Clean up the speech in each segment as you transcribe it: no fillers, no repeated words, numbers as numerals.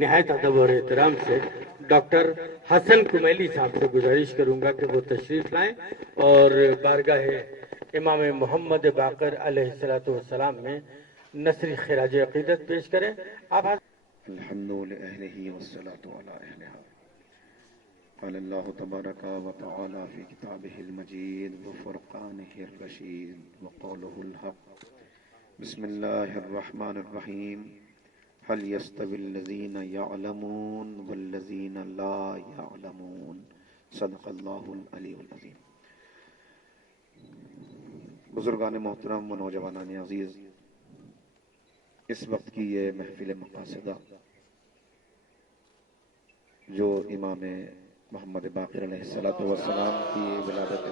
نہایت ادب اور احترام سے ڈاکٹر حسن کمیلی صاحب سے گزارش کروں گا کہ وہ تشریف لائیں اور بارگاہ امام محمد باقر علیہ السلام میں نثری خراج عقیدت پیش کریں. آپ الحمد للہ والصلاة علی اہلہا. قال اللہ تبارک و تعالی فی کتابہ المجید وفرقانہ الرشید وقولہ الحق. بسم اللہ الرحمن الرحیم. هل يستوي الذين يعلمون والذين لا يعلمون. صدق اللہ العلی العظیم. بزرگان محترم و نوجوانان عزیز، اس وقت کی یہ محفل مقاصدہ جو امام محمد باقر علیہ السلام کی ولادت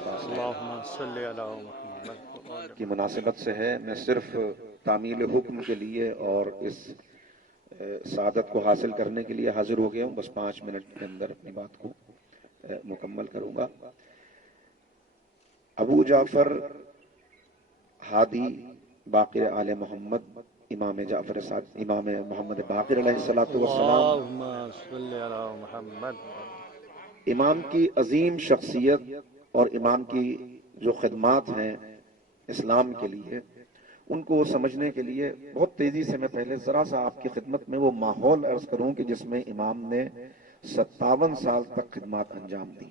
کی مناسبت سے ہے، میں صرف تعمیل حکم کے لیے اور اس سعادت کو حاصل کرنے کے لیے حاضر ہو گیا ہوں. بس 5 منٹ کے اندر اپنی بات کو مکمل کروں گا. ابو جعفر ہادی باقر آل محمد امام محمد باقر علیہ السلام امام کی عظیم شخصیت اور امام کی جو خدمات ہیں اسلام کے لیے، ان کو سمجھنے کے لیے بہت تیزی سے میں پہلے ذرا سا آپ کی خدمت میں وہ ماحول عرض کروں کہ جس میں امام نے 57 سال تک خدمات انجام دی،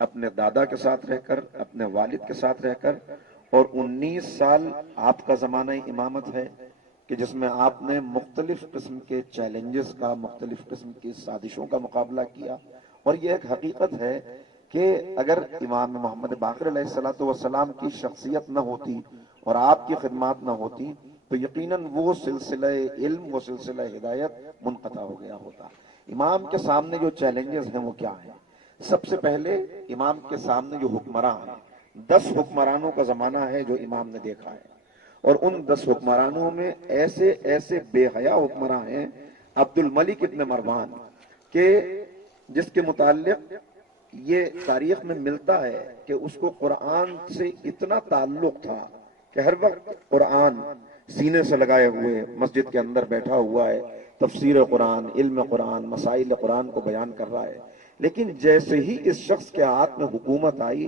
اپنے دادا کے ساتھ رہ کر، اپنے والد کے ساتھ رہ کر، اور 19 سال آپ کا زمانہ امامت ہے کہ جس میں آپ نے مختلف قسم کے چیلنجز کا، مختلف قسم کی سازشوں کا مقابلہ کیا. اور یہ ایک حقیقت ہے کہ اگر امام محمد باقر علیہ السلام کی شخصیت نہ ہوتی اور آپ کی خدمات نہ ہوتی تو یقیناً وہ سلسلہ علم، وہ سلسلہ ہدایت منقطع ہو گیا ہوتا. امام کے سامنے جو چیلنجز ہیں وہ کیا ہیں؟ سب سے پہلے امام کے سامنے جو حکمراں ہیں، 10 حکمرانوں کا زمانہ ہے جو امام نے دیکھا ہے، اور ان 10 حکمرانوں میں ایسے ایسے بے حیا حکمراں ہیں، عبد الملک ابن مروان کہ جس کے متعلق یہ تاریخ میں ملتا ہے کہ اس کو قرآن سے اتنا تعلق تھا کہ ہر وقت قرآن سینے سے لگائے ہوئے مسجد کے اندر بیٹھا ہوا ہے، تفسیر قرآن، علم قرآن، مسائل قرآن کو بیان کر رہا ہے. لیکن جیسے ہی اس شخص کے ہاتھ میں حکومت آئی،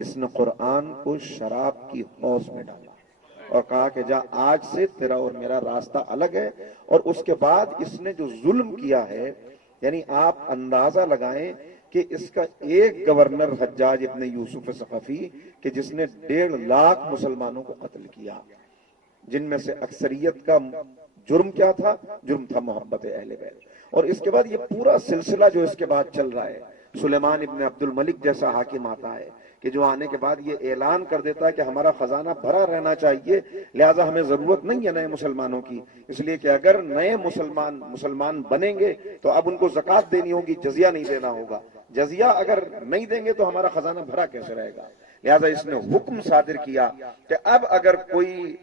اس نے قرآن کو شراب کی حوض میں ڈالا اور کہا کہ جا آج سے تیرا اور میرا راستہ الگ ہے. اور اس کے بعد اس نے جو ظلم کیا ہے، یعنی آپ اندازہ لگائیں کہ اس کا ایک گورنر حجاج ابن یوسف ثقفی کہ جس نے 1.5 لاکھ مسلمانوں کو قتل کیا، جن میں سے اکثریت کا جرم کیا تھا؟ جرم تھا محبت اہل بیت. اور اس کے بعد یہ پورا سلسلہ جو اس کے بعد چل رہا ہے، سلیمان ابن عبد الملک جیسا حاکم آتا ہے کہ جو آنے کے بعد یہ اعلان کر دیتا ہے کہ ہمارا خزانہ بھرا رہنا چاہیے، لہٰذا ہمیں ضرورت نہیں ہے نئے مسلمانوں کی، اس لیے کہ اگر نئے مسلمان بنیں گے تو اب ان کو زکوٰۃ دینی ہوگی، جزیہ نہیں دینا ہوگا. جزیہ اگر نہیں دیں گے تو ہمارا خزانہ بھرا کیسے رہے گا؟ لہٰذا اس نے حکم صادر کیا کہ اب اگر کوئی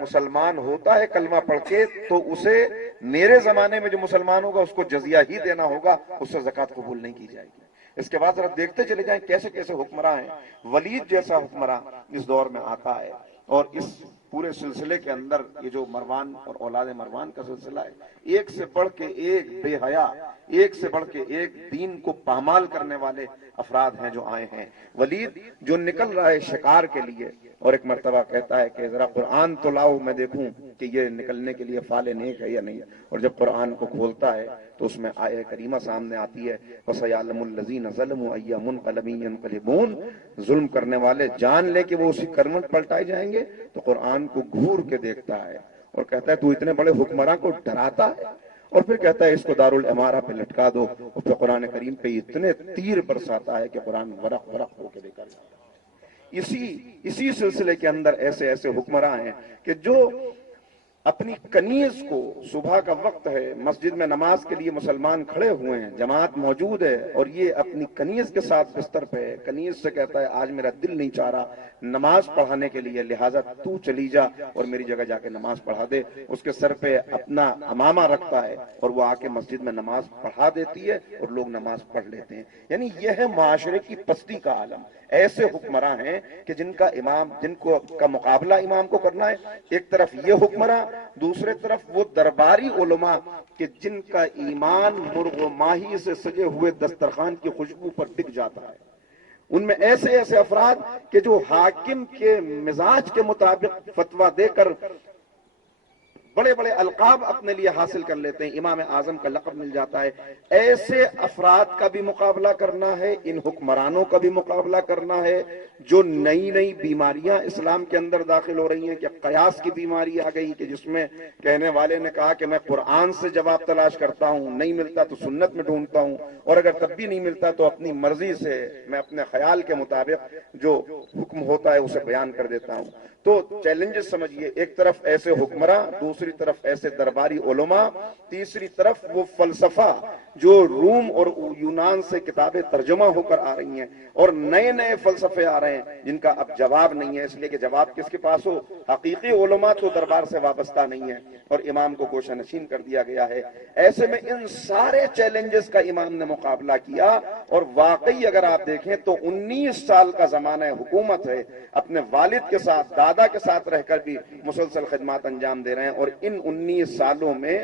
مسلمان ہوتا ہے کلمہ پڑھ کے تو اسے میرے زمانے میں جو مسلمان ہوگا اس کو جزیہ ہی دینا ہوگا، اس سے زکوٰۃ قبول نہیں کی جائے گی. اس کے بعد ذرا دیکھتے چلے جائیں کیسے کیسے حکمراں ہیں. ولید جیسا حکمراں اس دور میں آتا ہے، اور اس پورے سلسلے کے اندر یہ جو مروان اور اولاد مروان کا سلسلہ ہے، ایک سے بڑھ کے ایک بے حیا، ایک سے بڑھ کے ایک دین کو پامال کرنے والے افراد ہیں جو آئے ہیں. ولید جو نکل رہا ہے شکار کے لیے، اور ایک مرتبہ کہتا ہے کہ ذرا قرآن تو لاؤ میں دیکھوں کہ یہ نکلنے کے لیے فعال نیک ہے یا نہیں. اور جب قرآن کو کھولتا ہے تو اس میں آیہ کریمہ سامنے آتی ہے، وَسَيَعْلَمُ الَّذِينَ ظَلَمُوا أَيَّ مُنقَلَبٍ يَنقَلِبُونَ. ظلم کرنے والے جان لے کہ وہ اسی کروٹ پلٹائے جائیں گے. تو قرآن کو گھور کے دیکھتا ہے اور کہتا ہے تو اتنے بڑے حکمراں کو ڈراتا ہے، اور پھر کہتا ہے اس کو دارالعمارہ پہ لٹکا دو. اور پھر قرآن کریم پہ اتنے تیر برساتا ہے کہ قرآن ورق ورق ہو کے لے کر جاتا ہے. اسی سلسلے کے اندر ایسے ایسے حکمراں ہیں کہ جو اپنی کنیز کو، صبح کا وقت ہے، مسجد میں نماز کے لیے مسلمان کھڑے ہوئے ہیں، جماعت موجود ہے، اور یہ اپنی کنیز کے ساتھ بستر پہ ہے. کنیز سے کہتا ہے آج میرا دل نہیں چاہ رہا نماز پڑھانے کے لیے، لہٰذا تو چلی جا اور میری جگہ جا کے نماز پڑھا دے. اس کے سر پہ اپنا عمامہ رکھتا ہے اور وہ آ کے مسجد میں نماز پڑھا دیتی ہے اور لوگ نماز پڑھ لیتے ہیں. یعنی یہ ہے معاشرے کی پستی کا عالم. ایسے حکمراں ہیں کہ جن کا مقابلہ امام کو کرنا ہے. ایک طرف یہ حکمراں دوسرے طرف وہ درباری علماء کہ جن کا ایمان مرغ و ماہی سے سجے ہوئے دسترخوان کی خوشبو پر بک جاتا ہے. ان میں ایسے ایسے افراد کہ جو حاکم کے مزاج کے مطابق فتویٰ دے کر بڑے بڑے القاب اپنے لیے حاصل کر لیتے ہیں, امام اعظم کا لقب مل جاتا ہے. ایسے افراد کا بھی مقابلہ کرنا ہے, ان حکمرانوں کا بھی مقابلہ کرنا ہے جو نئی نئی بیماریاں اسلام کے اندر داخل ہو رہی ہیں کہ قیاس کی بیماری آ گئی کہ جس میں کہنے والے نے کہا کہ میں قرآن سے جواب تلاش کرتا ہوں, نہیں ملتا تو سنت میں ڈھونڈتا ہوں, اور اگر تب بھی نہیں ملتا تو اپنی مرضی سے میں اپنے خیال کے مطابق جو حکم ہوتا ہے اسے بیان کر دیتا ہوں. تو چیلنجز سمجھیے, ایک طرف ایسے حکمراں, دوسری طرف ایسے درباری علماء, تیسری طرف وہ فلسفہ جو روم اور یونان سے کتابیں ترجمہ ہو کر آ رہی ہیں, اور نئے نئے فلسفے آ رہے ہیں جن کا اب جواب نہیں ہے, اس لیے کہ جواب کس کے پاس ہو؟ حقیقی علماء تو دربار سے وابستہ نہیں ہے اور امام کو گوشہ نشین کر دیا گیا ہے. ایسے میں ان سارے چیلنجز کا امام نے مقابلہ کیا, اور واقعی اگر آپ دیکھیں تو 19 سال کا زمانہ حکومت ہے, اپنے والد کے ساتھ, دادا کے ساتھ رہ کر بھی مسلسل خدمات انجام دے رہے ہیں. اور ان 19 سالوں میں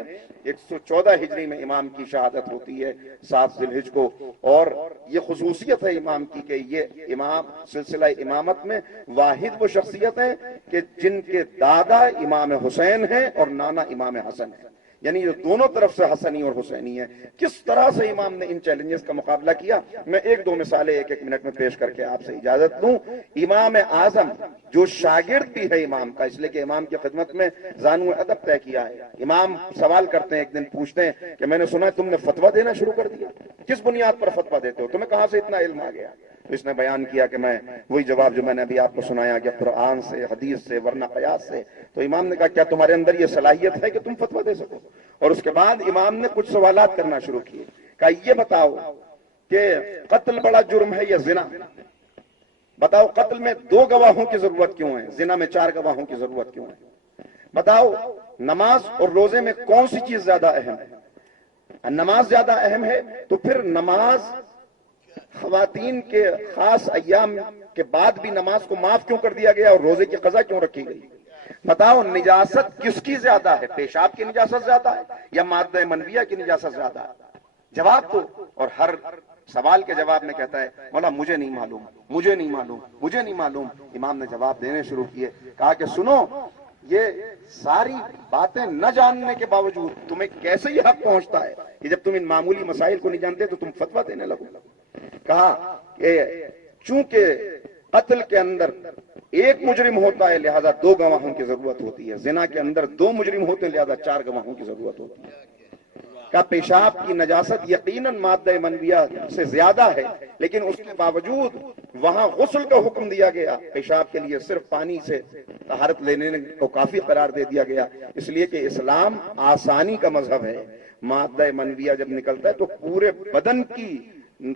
114 ہجری میں امام کی شہادت ہوتی ہے 7 ذی الحج کو, اور یہ خصوصیت ہے امام کی کہ یہ امام سلسلہ امامت میں واحد وہ شخصیت ہیں کہ جن کے دادا امام حسین ہیں اور نانا امام حسن ہیں, یعنی یہ دونوں طرف سے حسنی اور حسینی ہے. کس طرح سے امام نے ان چیلنجز کا مقابلہ کیا, میں ایک دو مثالیں ایک ایک منٹ میں پیش کر کے آپ سے اجازت لوں. امام اعظم جو شاگرد بھی ہے امام کا, اس لیے کہ امام کی خدمت میں زانو ادب طے کیا ہے. امام سوال کرتے ہیں, ایک دن پوچھتے ہیں کہ میں نے سنا تم نے فتویٰ دینا شروع کر دیا, کس بنیاد پر فتویٰ دیتے ہو, تمہیں کہاں سے اتنا علم آ گیا؟ تو اس نے بیان کیا کہ میں وہی جواب جو میں نے ابھی آپ کو سنایا کہ قرآن سے, حدیث سے, ورنہ قیاس سے. تو امام نے کہا کیا تمہارے اندر یہ صلاحیت ہے کہ تم فتویٰ دے سکو؟ اور اس کے بعد امام نے کچھ سوالات کرنا شروع کیے. کہا یہ بتاؤ کہ قتل بڑا جرم ہے یا زنا؟ بتاؤ قتل میں 2 گواہوں کی ضرورت کیوں ہے, زنا میں 4 گواہوں کی ضرورت کیوں ہے؟ بتاؤ نماز اور روزے میں کون سی چیز زیادہ اہم ہے؟ نماز زیادہ اہم ہے تو پھر نماز خواتین کے خاص ایام کے بعد بھی نماز کو معاف کیوں کر دیا گیا اور روزے کی قضا کیوں رکھی گئی؟ بتاؤ نجاست کس کی زیادہ ہے, پیشاب کی نجاست زیادہ ہے یا مادہ منویہ کی نجاست زیادہ ہے؟ جواب تو, اور ہر سوال کے جواب میں کہتا ہے مولا مجھے نہیں معلوم, مجھے نہیں معلوم, مجھے نہیں معلوم. امام نے جواب دینے شروع کیے, کہا کہ سنو, یہ ساری باتیں نہ جاننے کے باوجود تمہیں کیسے یہ حق پہنچتا ہے کہ جب تم ان معمولی مسائل کو نہیں جانتے تو تم فتویٰ دینے لگو؟ کہا کہ چونکہ قتل کے اندر 1 مجرم ہوتا ہے لہذا 2 گواہوں کی ضرورت ہوتی ہے, زنا کے اندر 2 مجرم ہوتے ہیں لہذا 4 گواہوں کی ضرورت ہوتی ہے. کا پیشاب کی نجاست یقیناً مادہ منویہ سے زیادہ ہے, لیکن اس کے باوجود وہاں غسل کا حکم دیا گیا, پیشاب کے لیے صرف پانی سے طہارت لینے کو کافی قرار دے دیا گیا, اس لیے کہ اسلام آسانی کا مذہب ہے. مادہ منویہ جب نکلتا ہے تو پورے بدن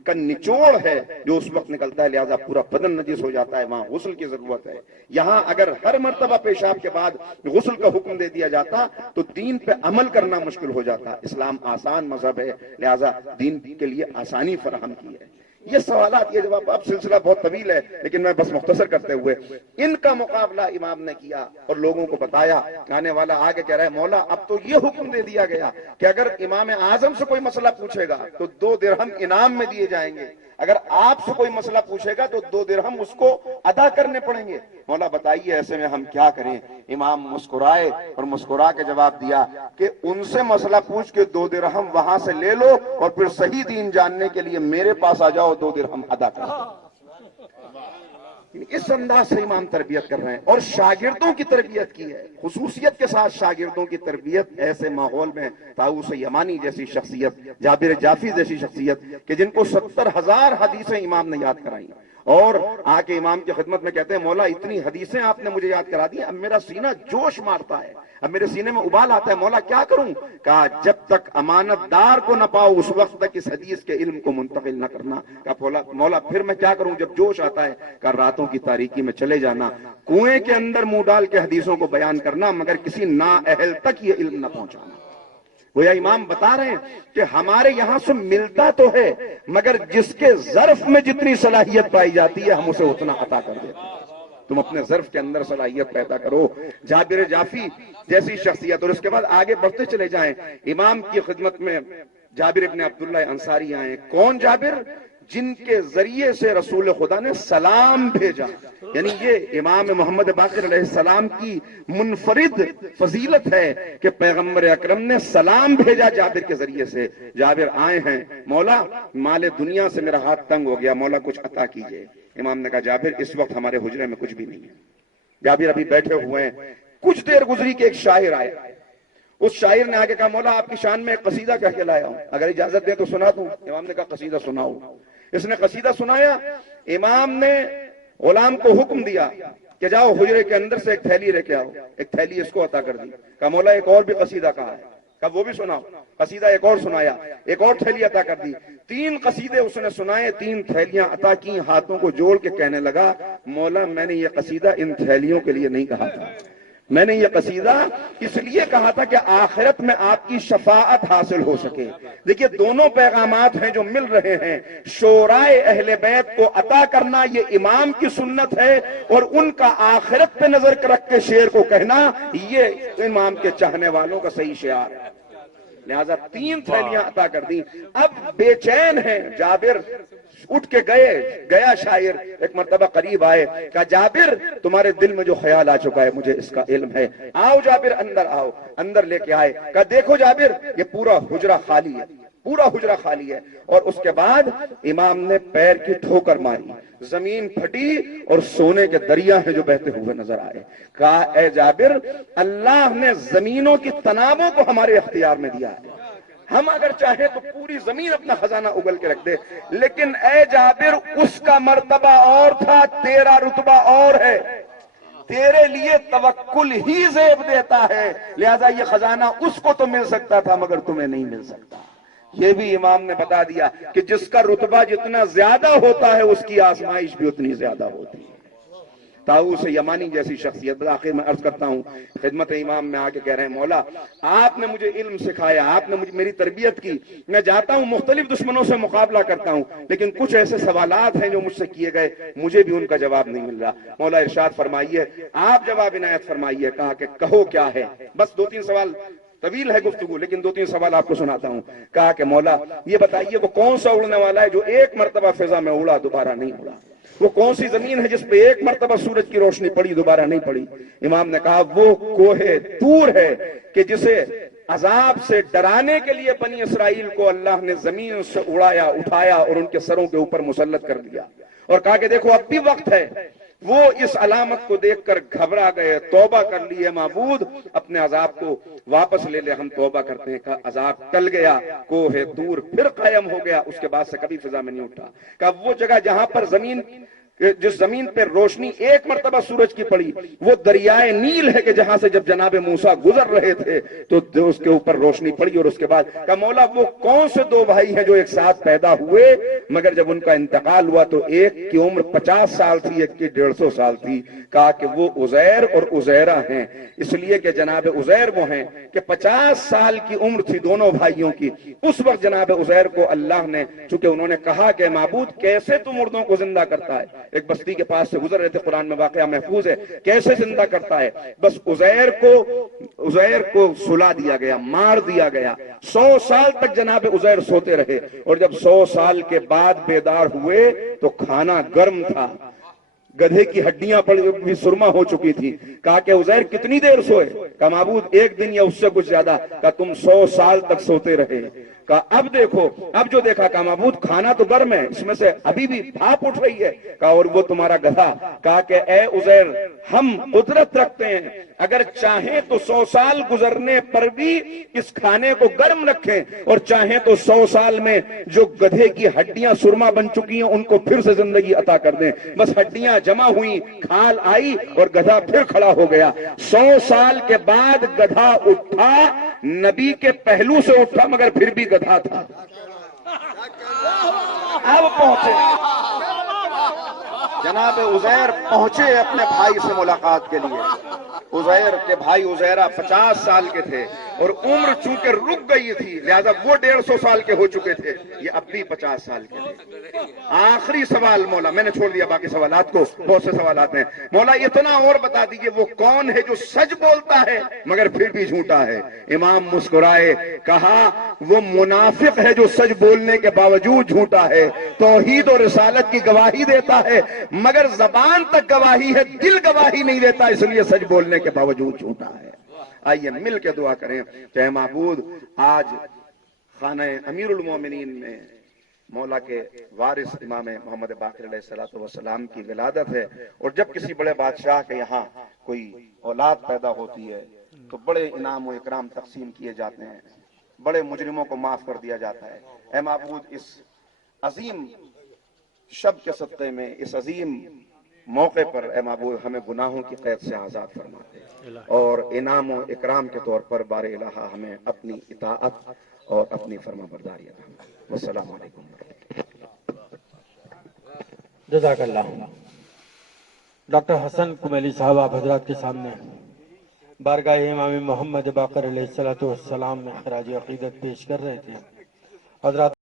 کا نچوڑ ہے جو اس وقت نکلتا ہے, لہذا پورا بدن نجس ہو جاتا ہے, وہاں غسل کی ضرورت ہے. یہاں اگر ہر مرتبہ پیشاب کے بعد غسل کا حکم دے دیا جاتا تو دین پہ عمل کرنا مشکل ہو جاتا. اسلام آسان مذہب ہے, لہذا دین کے لیے آسانی فراہم کی ہے. یہ سوالات, یہ جواب, اب سلسلہ بہت طویل ہے لیکن میں بس مختصر کرتے ہوئے ان کا مقابلہ امام نے کیا اور لوگوں کو بتایا. آنے والا آگے کہہ رہا ہے مولا اب تو یہ حکم دے دیا گیا کہ اگر امام اعظم سے کوئی مسئلہ پوچھے گا تو 2 درہم انعام میں دیے جائیں گے, اگر آپ سے کوئی مسئلہ پوچھے گا تو 2 درہم اس کو ادا کرنے پڑیں گے. مولا بتائیے ایسے میں ہم کیا کریں؟ امام مسکرائے اور مسکرا کے جواب دیا کہ ان سے مسئلہ پوچھ کے 2 درہم وہاں سے لے لو اور پھر صحیح دین جاننے کے لیے میرے پاس آ جاؤ, 2 درہم ادا کرو. اس انداز سے امام تربیت کر رہے ہیں اور شاگردوں کی تربیت کی ہے, خصوصیت کے ساتھ شاگردوں کی تربیت. ایسے ماحول میں طاؤس یمانی جیسی شخصیت, جابر جعفی جیسی شخصیت کہ جن کو 70,000 حدیثیں امام نے یاد کرائی اور آ کے امام کی خدمت میں کہتے ہیں مولا اتنی حدیثیں آپ نے مجھے یاد کرا دی, اب میرا سینہ جوش مارتا ہے, اب میرے سینے میں ابال آتا ہے, مولا کیا کروں؟ کہا جب تک امانت دار کو نہ پاؤ اس وقت تک اس حدیث کے علم کو منتقل نہ کرنا. کہا مولا پھر میں کیا کروں جب جوش آتا ہے؟ کہا راتوں کی تاریکی میں چلے جانا, کنویں کے اندر منہ ڈال کے حدیثوں کو بیان کرنا مگر کسی نااہل تک یہ علم نہ پہنچانا. گویا امام بتا رہے ہیں کہ ہمارے یہاں سے ملتا تو ہے مگر جس کے ظرف میں جتنی صلاحیت پائی جاتی ہے ہم اسے اتنا عطا کر دیتے ہیں. تم اپنے ظرف کے اندر صلاحیت پیدا کرو. جابر جعفی جیسی شخصیت. اور اس کے بعد آگے بڑھتے چلے جائیں. امام کی خدمت میں جابر ابن عبداللہ انصاری آئے. کون جابر؟ جن کے ذریعے سے رسول خدا نے سلام بھیجا. یعنی یہ امام محمد باقر علیہ السلام کی منفرد فضیلت ہے کہ پیغمبر اکرم نے سلام بھیجا جابر کے ذریعے سے. جابر آئے ہیں, مولا مال دنیا سے میرا ہاتھ تنگ ہو گیا, مولا کچھ عطا کیجئے. امام نے کہا جابر اس وقت ہمارے حجرے میں کچھ بھی نہیں ہے. جابر ابھی بیٹھے ہوئے ہیں. کچھ دیر گزری کہ ایک شاعر آیا. اس شاعر نے آگے کہا مولا آپ کی شان میں ایک قصیدہ کہہ کے لایا ہوں, اگر اجازت دیں تو سنا دوں. امام نے کہا قصیدہ سناؤ. اس نے قصیدہ سنایا. امام نے غلام کو حکم دیا کہ جاؤ حجرے کے اندر سے ایک تھیلی لے کے آؤ. ایک تھیلی اس کو عطا کر دی. کہا مولا ایک اور بھی قصیدہ کہا ہے. کہا وہ بھی سناؤ. قصیدہ ایک اور سنایا. ایک اور تھیلی عطا کر دی. 3 قصیدے اس نے سنائے. 3 تھیلیاں عطا کی. ہاتھوں کو جوڑ کے کہنے لگا مولا میں نے یہ قصیدہ ان تھیلیوں کے لیے نہیں کہا تھا, میں نے یہ قصیدہ اس لیے کہا تھا کہ آخرت میں آپ کی شفاعت حاصل ہو سکے. دیکھیے دونوں پیغامات ہیں جو مل رہے ہیں. شورائے اہل بیت کو عطا کرنا یہ امام کی سنت ہے, اور ان کا آخرت پہ نظر رکھ کے شعر کو کہنا یہ امام کے چاہنے والوں کا صحیح شعار ہے. لہذا 3 تھیلیاں عطا کر دی. اب بے چین ہیں جابر. اٹھ کے گیا شاعر. ایک مرتبہ قریب آئے, کہا جابر تمہارے دل میں جو خیال آ چکا ہے مجھے اس کا علم ہے, آؤ جابر اندر آؤ. اندر لے کے آئے. کہا دیکھو جابر یہ پورا حجرہ خالی ہے, پورا حجرہ خالی ہے. اور اس کے بعد امام نے پیر کی ٹھوکر ماری. زمین پھٹی اور سونے کے دریا ہیں جو بہتے ہوئے نظر آئے. کہا اے جابر اللہ نے زمینوں کی تنابوں کو ہمارے اختیار میں دیا ہے, ہم اگر چاہیں تو پوری زمین اپنا خزانہ اگل کے رکھ دے, لیکن اے جابر اس کا مرتبہ اور تھا, تیرا رتبہ اور ہے. تیرے لیے توکل ہی زیب دیتا ہے, لہذا یہ خزانہ اس کو تو مل سکتا تھا مگر تمہیں نہیں مل سکتا. یہ بھی امام نے بتا دیا کہ جس کا رتبہ جتنا زیادہ ہوتا ہے اس کی آزمائش بھی اتنی زیادہ ہوتی ہے. طاؤوس یمانی جیسی شخصیت. آخر میں عرض کرتا ہوں خدمت امام میں آ کے کہہ رہے ہیں مولا آپ نے مجھے علم سکھایا, آپ نے میری تربیت کی. میں جاتا ہوں مختلف دشمنوں سے مقابلہ کرتا ہوں, لیکن کچھ ایسے سوالات ہیں جو مجھ سے کیے گئے مجھے بھی ان کا جواب نہیں مل رہا. مولا ارشاد فرمائیے, آپ جواب عنایت فرمائیے. کہا کہ کہو کیا ہے. بس 2-3 سوال, طویل ہے گفتگو لیکن 2-3 سوال آپ کو سناتا ہوں. کہا کہ مولا یہ بتائیے وہ کون سا اڑنے والا ہے جو ایک مرتبہ فضا میں اڑا دوبارہ نہیں اڑا؟ وہ کون سی زمین ہے جس پہ ایک مرتبہ سورج کی روشنی پڑی دوبارہ نہیں پڑی؟ امام نے کہا وہ کوہ طور ہے کہ جسے عذاب سے ڈرانے کے لیے بنی اسرائیل کو اللہ نے زمین سے اڑایا, اٹھایا اور ان کے سروں کے اوپر مسلط کر دیا, اور کہا کہ دیکھو اب بھی وقت ہے. وہ اس علامت کو دیکھ کر گھبرا گئے, توبہ کر لی, معبود اپنے عذاب کو واپس لے لے, ہم توبہ کرتے ہیں. کہا عذاب ٹل گیا, کوہ طور پھر قائم ہو گیا, اس کے بعد سے کبھی فضا میں نہیں اٹھا. کہا وہ جگہ جہاں پر جس زمین پہ روشنی ایک مرتبہ سورج کی پڑی وہ دریائے نیل ہے کہ جہاں سے جب جناب موسیٰ گزر رہے تھے تو اس کے اوپر روشنی پڑی. اور اس کے بعد کہا مولا وہ کون سے 2 بھائی ہیں جو ایک ساتھ پیدا ہوئے مگر جب ان کا انتقال ہوا تو ایک کی عمر 50 سال تھی, ایک کی 150 سال تھی. کہا کہ وہ عزیر اور عزیرہ ہیں, اس لیے کہ جناب عزیر وہ ہیں کہ 50 سال کی عمر تھی دونوں بھائیوں کی. اس وقت جناب عزیر کو اللہ نے, چونکہ انہوں نے کہا کہ معبود کیسے تو مردوں کو زندہ کرتا ہے, ایک بستی کے پاس سے گزر رہے تھے, قرآن میں واقعہ محفوظ ہے, کیسے زندہ کرتا ہے. بس عزیر کو سلا دیا گیا, مار دیا گیا. 100 سال تک جناب عزیر سوتے رہے, اور جب 100 سال کے بعد بیدار ہوئے تو کھانا گرم تھا, گدھے کی ہڈیاں بھی سرما ہو چکی تھی. کہا کہ عزیر کتنی دیر سوئے؟ کہا معبود 1 دن یا اس سے کچھ زیادہ. کہا تم 100 سال تک سوتے رہے. کہا اب دیکھو, اب جو دیکھا. کہا معبود کھانا تو گرم ہے, اس میں سے ابھی بھی بھاپ اٹھ رہی ہے. کہا اور وہ تمہارا گدھا. کہا کہ اے عزیر ہم قدرت رکھتے ہیں, اگر چاہیں تو 100 سال گزرنے پر بھی اس کھانے کو گرم رکھیں, اور چاہیں تو 100 سال میں جو گدھے کی ہڈیاں سرما بن چکی ہیں ان کو پھر سے زندگی عطا کر دیں. بس ہڈیاں جمع ہوئی, کھال آئی اور گدھا پھر کھڑا ہو گیا. 100 سال کے بعد گدھا اٹھا, نبی کے پہلو سے اٹھا مگر پھر بھی گدھا تھا. اب پہنچے جناب عزیر, پہنچے اپنے بھائی سے ملاقات کے لیے. عزیر کے بھائی عزیرہ 50 سال کے تھے, اور عمر چونکہ رک گئی تھی لہذا وہ 150 سال کے ہو چکے تھے، یہ اب بھی 50 سال کے تھے۔ آخری سوال مولا، میں نے چھوڑ دیا باقی سوالات کو، بہت سے سوالات ہیں، مولا اتنا اور بتا دیجئے وہ کون ہے جو سچ بولتا ہے مگر پھر بھی جھوٹا ہے؟ امام مسکرائے، کہا وہ منافق ہے جو سچ بولنے کے باوجود جھوٹا ہے، توحید اور رسالت کی گواہی دیتا ہے مگر زبان تک گواہی ہے، دل گواہی نہیں دیتا، اس لیے سچ بولنے کے باوجود جھوٹا ہے۔ آئیے مل کے دعا کریں کہ اے معبود، آج خانہ امیر المومنین میں مولا کے وارث امام محمد باقر علیہ السلام کی ولادت ہے، اور جب کسی بڑے بادشاہ کے یہاں کوئی اولاد پیدا ہوتی ہے تو بڑے انعام و اکرام تقسیم کیے جاتے ہیں، بڑے مجرموں کو معاف کر دیا جاتا ہے۔ اے معبود، اس عظیم شب کے صدقے میں، اس عظیم موقع پر اے معبود ہمیں گناہوں کی قید سے آزاد فرما دے، اور انعام و اکرام کے طور پر بار الہ ہمیں اپنی اطاعت اور اپنی فرما برداری عطا فرما۔ والسلام علیکم۔ جزاک اللہ۔ ڈاکٹر حسن کمیلی صاحب آپ حضرات کے سامنے بارگاہ امام محمد باقر علیہ السلام میں خراج عقیدت پیش کر رہے تھے۔ حضرات